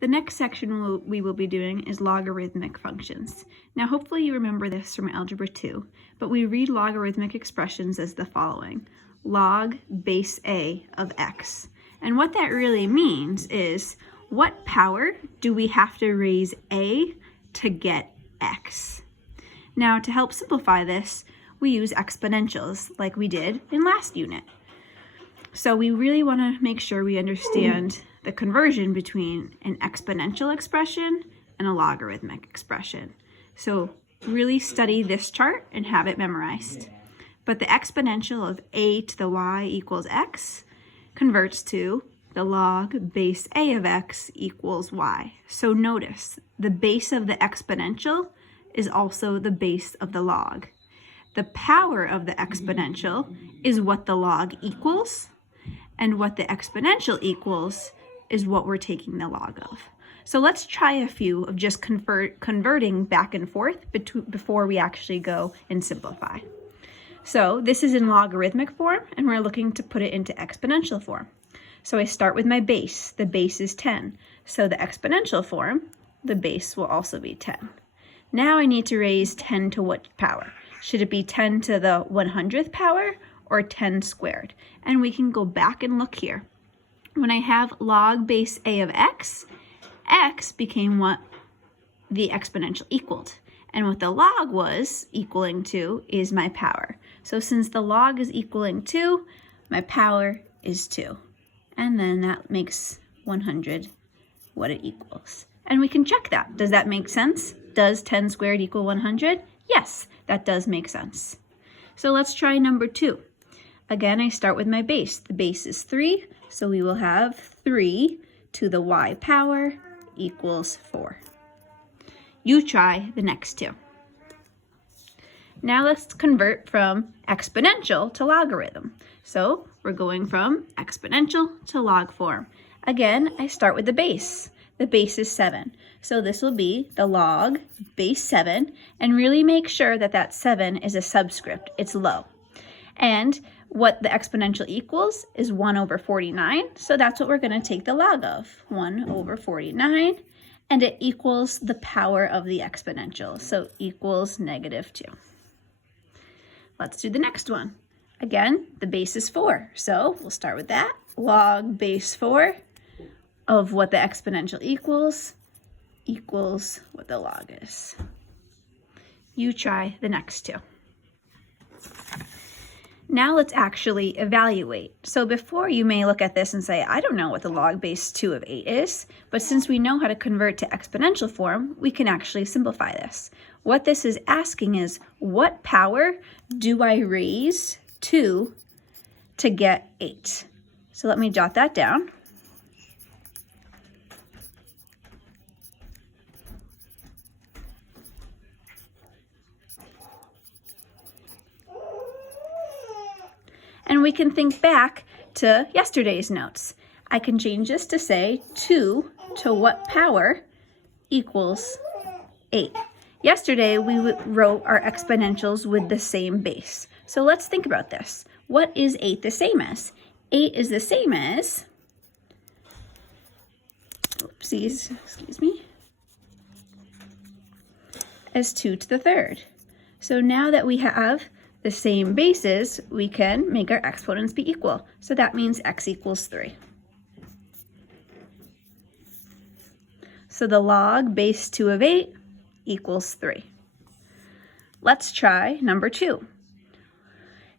The next section we will be doing is logarithmic functions. Now hopefully you remember this from Algebra 2, but we read logarithmic expressions as the following: log base a of x. And what that really means is, what power do we have to raise a to get x? Now to help simplify this, we use exponentials like we did in last unit. So we really want to make sure we understand the conversion between an exponential expression and a logarithmic expression. So really study this chart and have it memorized. But the exponential of a to the y equals x converts to the log base a of x equals y. So notice, the base of the exponential is also the base of the log. The power of the exponential is what the log equals, and what the exponential equals is what we're taking the log of. So let's try a few of just converting back and forth before we actually go and simplify. So this is in logarithmic form, and we're looking to put it into exponential form. So I start with my base. The base is 10. So the exponential form, the base will also be 10. Now I need to raise 10 to what power? Should it be 10 to the 100th power or 10 squared? And we can go back and look here. When I have log base a of x, x became what the exponential equaled. And what the log was equaling to is my power. So since the log is equaling 2, my power is 2. And then that makes 100 what it equals. And we can check that. Does that make sense? Does 10 squared equal 100? Yes, that does make sense. So let's try number 2. Again, I start with my base. The base is 3, so we will have 3 to the y power equals 4. You try the next two. Now let's convert from exponential to logarithm. So we're going from exponential to log form. Again, I start with the base. The base is 7. So this will be the log base 7, and really make sure that that 7 is a subscript. It's low. And what the exponential equals is 1 over 49. So that's what we're going to take the log of, 1 over 49. And it equals the power of the exponential. So equals -2. Let's do the next one. Again, the base is 4. So we'll start with that. Log base 4 of what the exponential equals what the log is. You try the next two. Now let's actually evaluate. So before, you may look at this and say, I don't know what the log base 2 of 8 is, but since we know how to convert to exponential form, we can actually simplify this. What this is asking is, what power do I raise 2 to get 8? So let me jot that down. And we can think back to yesterday's notes. I can change this to say 2 to what power equals 8. Yesterday, we wrote our exponentials with the same base. So let's think about this. What is 8 the same as? 8 is the same as, oopsies, excuse me, as 2 to the 3rd. So now that we have the same bases, we can make our exponents be equal. So that means x equals 3. So the log base 2 of 8 equals 3. Let's try number 2.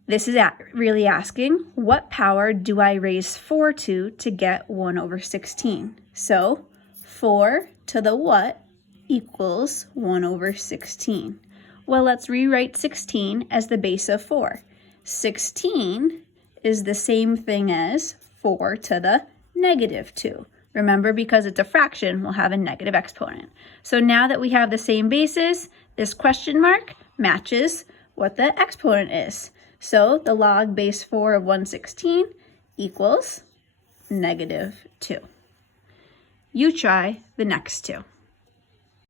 This is really asking, what power do I raise 4 to get 1 over 16? So 4 to the what equals 1 over 16. Well, let's rewrite 16 as the base of 4. 16 is the same thing as 4 to the -2. Remember, because it's a fraction, we'll have a negative exponent. So now that we have the same bases, this question mark matches what the exponent is. So the log base 4 of 116 equals -2. You try the next two.